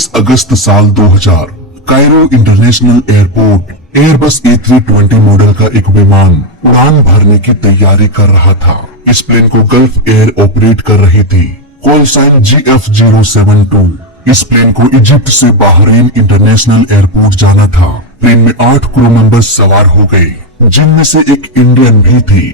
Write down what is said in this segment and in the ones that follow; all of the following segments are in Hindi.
23 अगस्त साल 2000 Cairo international airport Airbus A320 model का एक विमान उड़ान भरने की तैयारी कर रहा था। इस प्लेन को गल्फ एयर ऑपरेट कर रही थी। Call sign GF072। इस प्लेन को इजिप्ट से बहरीन इंटरनेशनल एयरपोर्ट जाना था। प्लेन में 8 क्रू मेंबर्स सवार हो गए, जिनमें से एक इंडियन भी थी।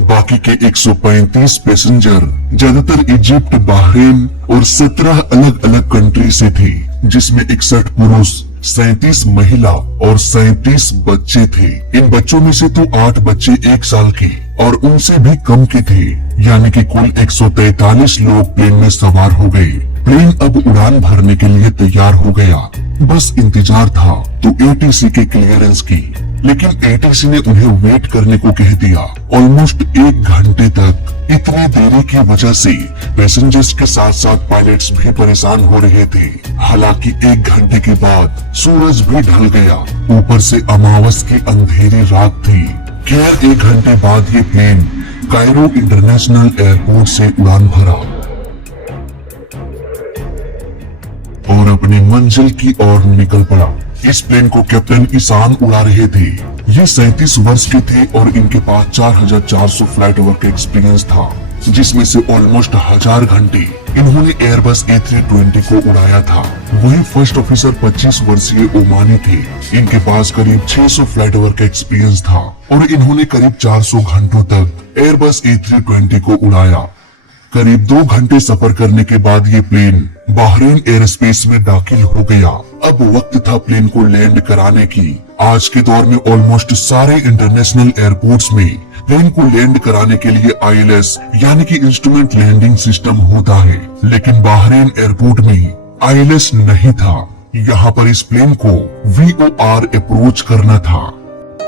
बाकी के 135 पैसेंजर ज्यादातर इजिप्ट, बहरीन और 17 अलग अलग कंट्री से थे, जिसमें 61 पुरुष, 37 महिला और 37 बच्चे थे। इन बच्चों में से तो 8 बच्चे 1 साल के और उनसे भी कम के थे, यानी कि कुल 143 लोग प्लेन में सवार हो गए। प्लेन अब उड़ान भरने के लिए तैयार हो गया। बस इंतजार था तो ATC के क्लियरेंस की, लेकिन ATC ने उन्हें वेट करने को कह दिया। ऑलमोस्ट 1 घंटे तक। इतनी देरी की वजह से पैसेंजर्स के साथ साथ पायलट्स भी परेशान हो रहे थे। हालांकि 1 घंटे के बाद सूरज भी ढल गया। ऊपर से अमावस की अंधेरी रात थी। खैर 1 घंटे बाद ये प्लेन कायरो इंटरनेशनल एयरपोर्ट से उड़ान भरा और अपनी मंजिल की ओर निकल पड़ा। इस प्लेन को कैप्टन ईशान उड़ा रहे थे। ये 37 वर्ष के थे और इनके पास 4400 फ्लाइट ओवर का एक्सपीरियंस था, जिसमें से ऑलमोस्ट 1000 घंटे इन्होंने एयरबस A320 को उड़ाया था। वही फर्स्ट ऑफिसर 25 वर्षीय ओमानी थे। इनके पास करीब 600 फ्लाइट ओवर का एक्सपीरियंस था और इन्होंने करीब 400 घंटों तक एयरबस A320 को उड़ाया। करीब 2 घंटे सफर करने के बाद ये प्लेन बहरीन एयर स्पेस में दाखिल हो गया। अब वक्त था प्लेन को लैंड कराने की। आज के दौर में ऑलमोस्ट सारे इंटरनेशनल एयरपोर्ट्स में प्लेन को लैंड कराने के लिए ILS यानी कि इंस्ट्रूमेंट लैंडिंग सिस्टम होता है, लेकिन बहरीन एयरपोर्ट में ILS नहीं था। यहाँ पर इस प्लेन को VOR अप्रोच करना था,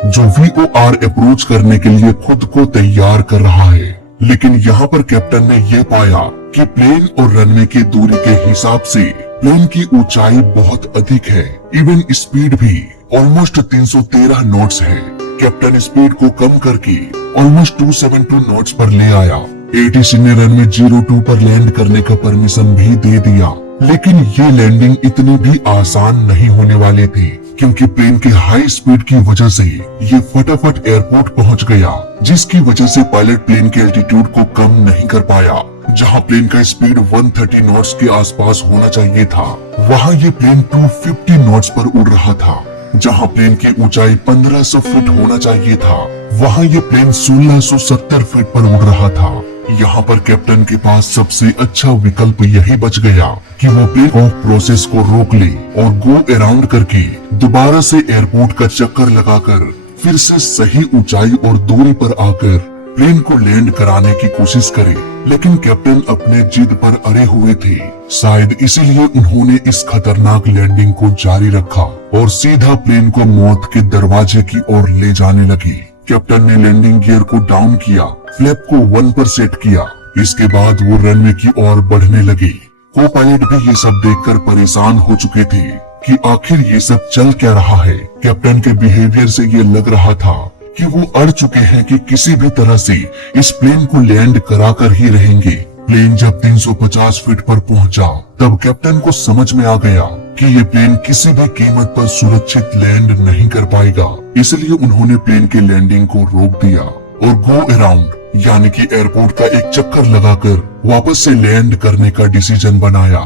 जो VOR अप्रोच करने के लिए खुद को तैयार कर रहा है। लेकिन यहाँ पर कैप्टन ने यह पाया कि प्लेन और रनवे की दूरी के हिसाब से प्लेन की ऊंचाई बहुत अधिक है। इवन स्पीड भी ऑलमोस्ट 313 नॉट्स है। कैप्टन स्पीड को कम करके ऑलमोस्ट 272 नॉट्स पर ले आया। ATC ने रनवे 02 पर लैंड करने का परमिशन भी दे दिया, लेकिन ये लैंडिंग इतनी भी आसान नहीं होने वाली थी, क्योंकि प्लेन के हाई स्पीड की वजह से ये फटाफट एयरपोर्ट पहुंच गया, जिसकी वजह से पायलट प्लेन के एल्टीट्यूड को कम नहीं कर पाया। जहां प्लेन का स्पीड 130 नॉट्स के आसपास होना चाहिए था, वहां ये प्लेन 250 नॉट्स पर उड़ रहा था। जहां प्लेन की ऊंचाई 1500 फीट होना चाहिए था, वहां ये प्लेन 1670 फीट पर उड़ रहा था। यहाँ पर कैप्टन के पास सबसे अच्छा विकल्प यही बच गया कि वो प्लेन ऑफ प्रोसेस को रोक ले और गो अराउंड करके दोबारा से एयरपोर्ट का चक्कर लगाकर फिर से सही ऊंचाई और दूरी पर आकर प्लेन को लैंड कराने की कोशिश करे। लेकिन कैप्टन अपने जिद पर अड़े हुए थे। शायद इसीलिए उन्होंने इस खतरनाक लैंडिंग को जारी रखा और सीधा प्लेन को मौत के दरवाजे की ओर ले जाने लगी। कैप्टन ने लैंडिंग गियर को डाउन किया, फ्लैप को 1 पर सेट किया। इसके बाद वो रनवे की ओर बढ़ने लगे। को पायलट भी ये सब देखकर परेशान हो चुके थे कि आखिर ये सब चल क्या रहा है। कैप्टन के बिहेवियर से ये लग रहा था कि वो अड़ चुके हैं कि किसी भी तरह से इस प्लेन को लैंड कराकर ही रहेंगे। प्लेन जब 350 फीट पर पहुंचा, तब कैप्टन को समझ में आ गया कि ये प्लेन किसी भी कीमत पर सुरक्षित लैंड नहीं कर पाएगा। इसलिए उन्होंने प्लेन के लैंडिंग को रोक दिया और गो अराउंड यानी कि एयरपोर्ट का एक चक्कर लगाकर वापस से लैंड करने का डिसीजन बनाया।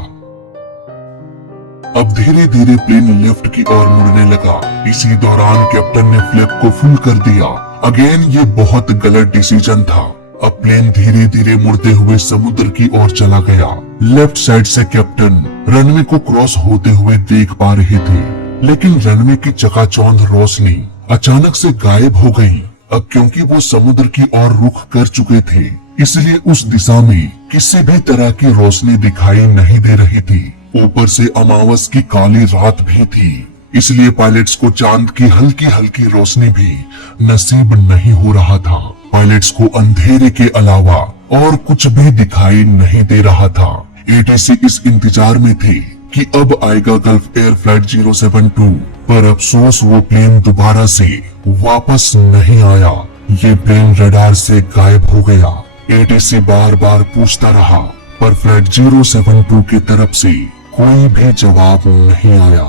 अब धीरे धीरे प्लेन लेफ्ट की ओर मुड़ने लगा। इसी दौरान कैप्टन ने फ्लैप को फुल कर दिया। अगेन ये बहुत गलत डिसीजन था। अब प्लेन धीरे धीरे मुड़ते हुए समुद्र की ओर चला गया। लेफ्ट साइड से कैप्टन रनवे को क्रॉस होते हुए देख पा रहे थे, लेकिन रनवे की चकाचौंध रोशनी अचानक से गायब हो गई। अब क्योंकि वो समुद्र की ओर रुख कर चुके थे, इसलिए उस दिशा में किसी भी तरह की रोशनी दिखाई नहीं दे रही थी। ऊपर से अमावस की काली रात भी थी, इसलिए पायलट्स को चांद की हल्की हल्की रोशनी भी नसीब नहीं हो रहा था। पायलट्स को अंधेरे के अलावा और कुछ भी दिखाई नहीं दे रहा था। ATC इस इंतजार में थे कि अब आएगा गल्फ एयर फ्लाइट 072, पर अफसोस वो प्लेन दोबारा से वापस नहीं आया। ये प्लेन रडार से गायब हो गया। ATC बार बार पूछता रहा, पर फ्लाइट 072 की तरफ से कोई भी जवाब नहीं आया।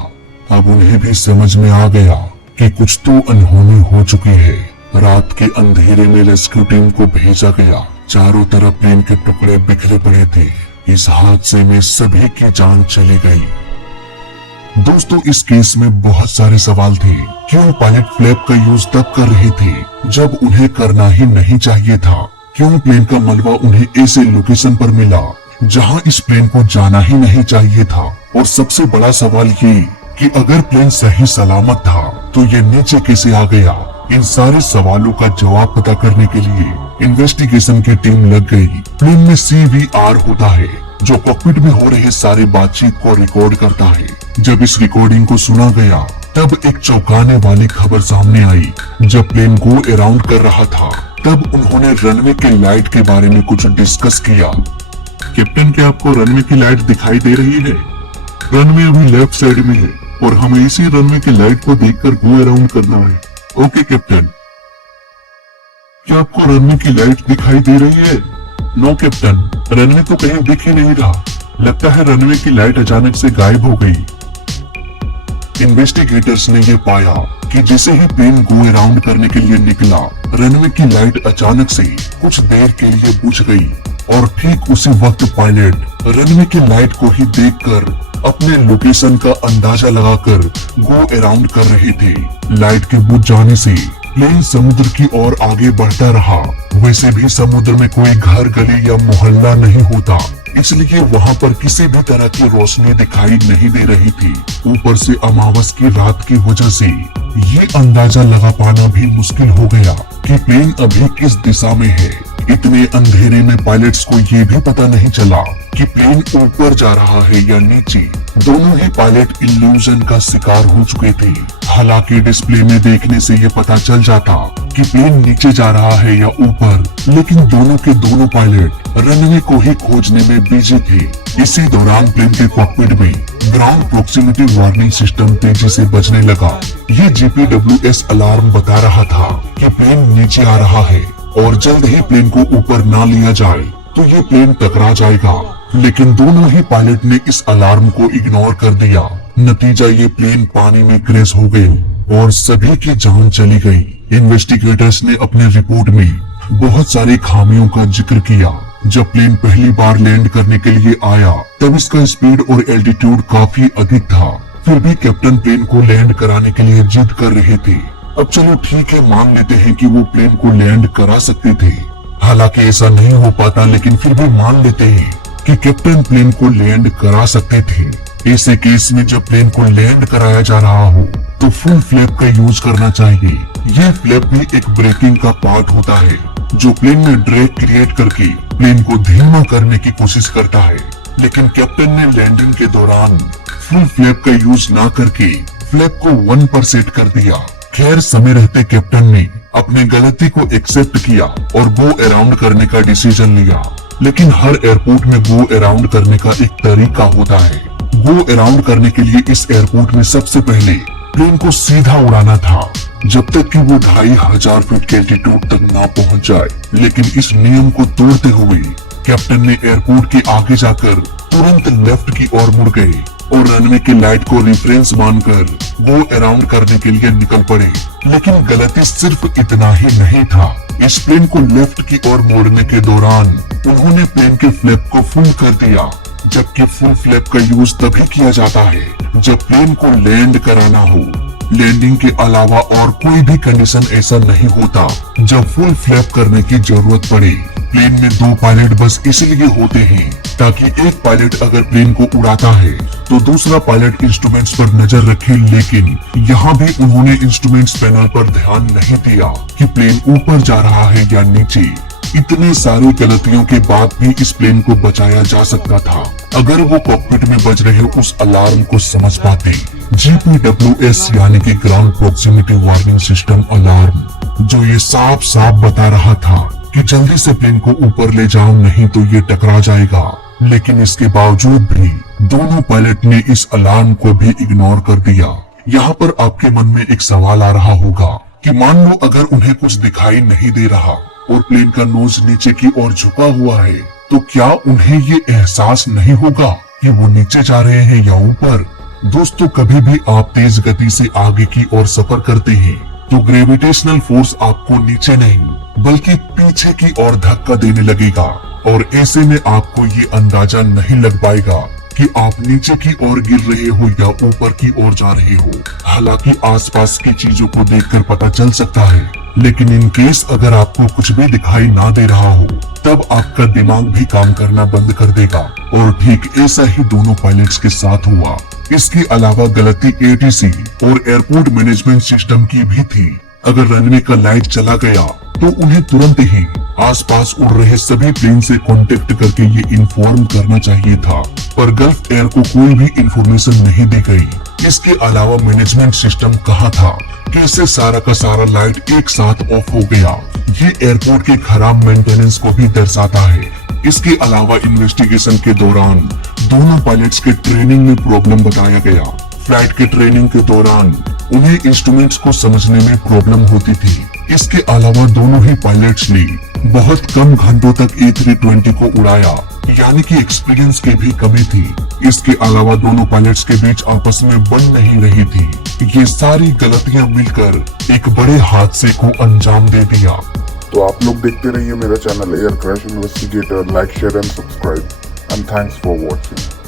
अब उन्हें भी समझ में आ गया कि कुछ तो अनहोनी हो चुकी है। रात के अंधेरे में रेस्क्यू टीम को भेजा गया। चारों तरफ प्लेन के टुकड़े बिखरे पड़े थे। इस हादसे में सभी की जान चली गई। दोस्तों, इस केस में बहुत सारे सवाल थे। क्यों पायलट फ्लैप का यूज तब कर रहे थे जब उन्हें करना ही नहीं चाहिए था? क्यों प्लेन का मलबा उन्हें ऐसे लोकेशन पर मिला जहां इस प्लेन को जाना ही नहीं चाहिए था? और सबसे बड़ा सवाल ये कि अगर प्लेन सही सलामत था तो ये नीचे कैसे आ गया? इन सारे सवालों का जवाब पता करने के लिए इन्वेस्टिगेशन की टीम लग गई। प्लेन में CVR होता है जो कॉकपिट में हो रहे सारे बातचीत को रिकॉर्ड करता है। जब इस रिकॉर्डिंग को सुना गया तब एक चौंकाने वाली खबर सामने आई। जब प्लेन गो अराउंड कर रहा था तब उन्होंने रनवे के लाइट के बारे में कुछ डिस्कस किया। कैप्टन, क्या आपको रनवे की लाइट दिखाई दे रही है? रनवे अभी लेफ्ट साइड में है और हमें इसी रनवे की लाइट को देखकर गो अराउंड करना है। Okay captain. क्या आपको रनवे की लाइट दिखाई दे रही है? नो कैप्टन, रनवे तो कहीं दिख ही नहीं रहा। लगता है रनवे की लाइट अचानक से गायब हो गई। इन्वेस्टिगेटर्स ने ये पाया कि जैसे ही प्लेन गो अराउंड करने के लिए निकला, रनवे की लाइट अचानक से कुछ देर के लिए बुझ गई और ठीक उसी वक्त पायलट रनवे की लाइट को ही देखकर अपने लोकेशन का अंदाजा लगाकर गो अराउंड कर रहे थे। लाइट के बुझ जाने से प्लेन समुद्र की ओर आगे बढ़ता रहा। वैसे भी समुद्र में कोई घर, गली या मोहल्ला नहीं होता, इसलिए वहाँ पर किसी भी तरह की रोशनी दिखाई नहीं दे रही थी। ऊपर से अमावस की रात की वजह से ये अंदाजा लगा पाना भी मुश्किल हो गया कि प्लेन अभी किस दिशा में है। इतने अंधेरे में पायलट्स को ये भी पता नहीं चला कि प्लेन ऊपर जा रहा है या नीचे। दोनों ही पायलट इल्यूजन का शिकार हो चुके थे। हालांकि डिस्प्ले में देखने से ये पता चल जाता कि प्लेन नीचे जा रहा है या ऊपर, लेकिन दोनों के दोनों पायलट रनवे को ही खोजने में बिजी थे। इसी दौरान प्लेन के कॉकपिट में ग्राउंड प्रोक्सिमिटी वार्निंग सिस्टम तेजी से बजने लगा। ये GPWS अलार्म बता रहा था कि प्लेन नीचे आ रहा है और जल्द ही प्लेन को ऊपर ना लिया जाए तो ये प्लेन टकरा जाएगा। लेकिन दोनों ही पायलट ने इस अलार्म को इग्नोर कर दिया। नतीजा ये प्लेन पानी में क्रैश हो गई और सभी की जान चली गई। इन्वेस्टिगेटर्स ने अपने रिपोर्ट में बहुत सारी खामियों का जिक्र किया। जब प्लेन पहली बार लैंड करने के लिए आया तब इसका स्पीड और एल्टीट्यूड काफी अधिक था। फिर भी कैप्टन प्लेन को लैंड कराने के लिए जिद कर रहे थे। अब चलो ठीक है, मान लेते हैं कि वो प्लेन को लैंड करा सकते थे। हालांकि ऐसा नहीं हो पाता, लेकिन फिर भी मान लेते हैं कि कैप्टन प्लेन को लैंड करा सकते थे। ऐसे केस में जब प्लेन को लैंड कराया जा रहा हो तो फुल फ्लैप का यूज करना चाहिए। यह फ्लैप भी एक ब्रेकिंग का पार्ट होता है जो प्लेन में ड्रैग क्रिएट करके प्लेन को धीमा करने की कोशिश करता है। लेकिन कैप्टन ने लैंडिंग के दौरान फुल फ्लैप का यूज ना करके फ्लैप को 1 पर सेट कर दिया। खैर, समय रहते कैप्टन ने अपनी गलती को एक्सेप्ट किया और गो अराउंड करने का डिसीजन लिया। लेकिन हर एयरपोर्ट में गो अराउंड करने का एक तरीका होता है। गो अराउंड करने के लिए इस एयरपोर्ट में सबसे पहले प्लेन को सीधा उड़ाना था जब तक कि वो 2500 फीट के एल्टीट्यूड तक ना पहुंच जाए। लेकिन इस नियम को तोड़ते हुए कैप्टन ने एयरपोर्ट के आगे जाकर तुरंत लेफ्ट की ओर मुड़ गए और रनवे की लाइट को रेफरेंस मानकर गो अराउंड करने के लिए निकल पड़े। लेकिन गलती सिर्फ इतना ही नहीं था। इस प्लेन को लेफ्ट की ओर मोड़ने के दौरान उन्होंने प्लेन के फ्लैप को फुल कर दिया, जबकि फुल फ्लैप का यूज तभी किया जाता है जब प्लेन को लैंड कराना हो। लैंडिंग के अलावा और कोई भी कंडीशन ऐसा नहीं होता जब फुल फ्लैप करने की जरूरत पड़े। प्लेन में 2 पायलट बस इसलिए होते हैं ताकि एक पायलट अगर प्लेन को उड़ाता है तो दूसरा पायलट इंस्ट्रूमेंट्स पर नजर रखे। लेकिन यहाँ भी उन्होंने इंस्ट्रूमेंट्स पैनल पर ध्यान नहीं दिया कि प्लेन ऊपर जा रहा है या नीचे। इतनी सारी गलतियों के बाद भी इस प्लेन को बचाया जा सकता था अगर वो कॉकपिट में बज रहे उस अलार्म को समझ पाते। GPWS यानी कि ground proximity warning system alarm, जो ये साफ साफ बता रहा था कि जल्दी से प्लेन को ऊपर ले जाओ, नहीं तो ये टकरा जाएगा। लेकिन इसके बावजूद भी दोनों पायलट ने इस अलार्म को भी इग्नोर कर दिया। यहाँ पर आपके मन में एक सवाल आ रहा होगा कि मान लो अगर उन्हें कुछ दिखाई नहीं दे रहा और प्लेन का नोज नीचे की ओर झुका हुआ है तो क्या उन्हें ये एहसास नहीं होगा कि वो नीचे जा रहे हैं या ऊपर। दोस्तों, कभी भी आप तेज गति से आगे की ओर सफर करते हैं तो ग्रेविटेशनल फोर्स आपको नीचे नहीं बल्कि पीछे की ओर धक्का देने लगेगा, और ऐसे में आपको ये अंदाजा नहीं लग पाएगा कि आप नीचे की ओर गिर रहे हो या ऊपर की ओर जा रहे हो। हालांकि आसपास की चीजों को देखकर पता चल सकता है, लेकिन इन केस अगर आपको कुछ भी दिखाई ना दे रहा हो तब आपका दिमाग भी काम करना बंद कर देगा, और ठीक ऐसा ही दोनों पायलट्स के साथ हुआ। इसके अलावा गलती एटीसी और एयरपोर्ट मैनेजमेंट सिस्टम की भी थी। अगर रनवे का लाइट चला गया तो उन्हें तुरंत ही आसपास उड़ रहे सभी प्लेन से कांटेक्ट करके ये इन्फॉर्म करना चाहिए था, पर गल्फ एयर को कोई भी इंफॉर्मेशन नहीं दी गई। इसके अलावा मैनेजमेंट सिस्टम कहाँ था, कैसे सारा का सारा लाइट एक साथ ऑफ हो गया, ये एयरपोर्ट के खराब मेंटेनेंस को भी दर्शाता है। इसके अलावा इन्वेस्टिगेशन के दौरान दोनों पायलट्स के ट्रेनिंग में प्रॉब्लम बताया गया। फ्लाइट के ट्रेनिंग के दौरान उन्हें इंस्ट्रूमेंट्स को समझने में प्रॉब्लम होती थी। इसके अलावा दोनों ही पायलट्स ने बहुत कम घंटों तक A320 को उड़ाया, यानी कि एक्सपीरियंस की भी कमी थी। इसके अलावा दोनों पायलट्स के बीच आपस में बन नहीं रही थी। ये सारी गलतियां मिलकर एक बड़े हादसे को अंजाम दे दिया। तो आप लोग देखते रहिए मेरा channel air crash investigator. Like, share and subscribe, and thanks for watching.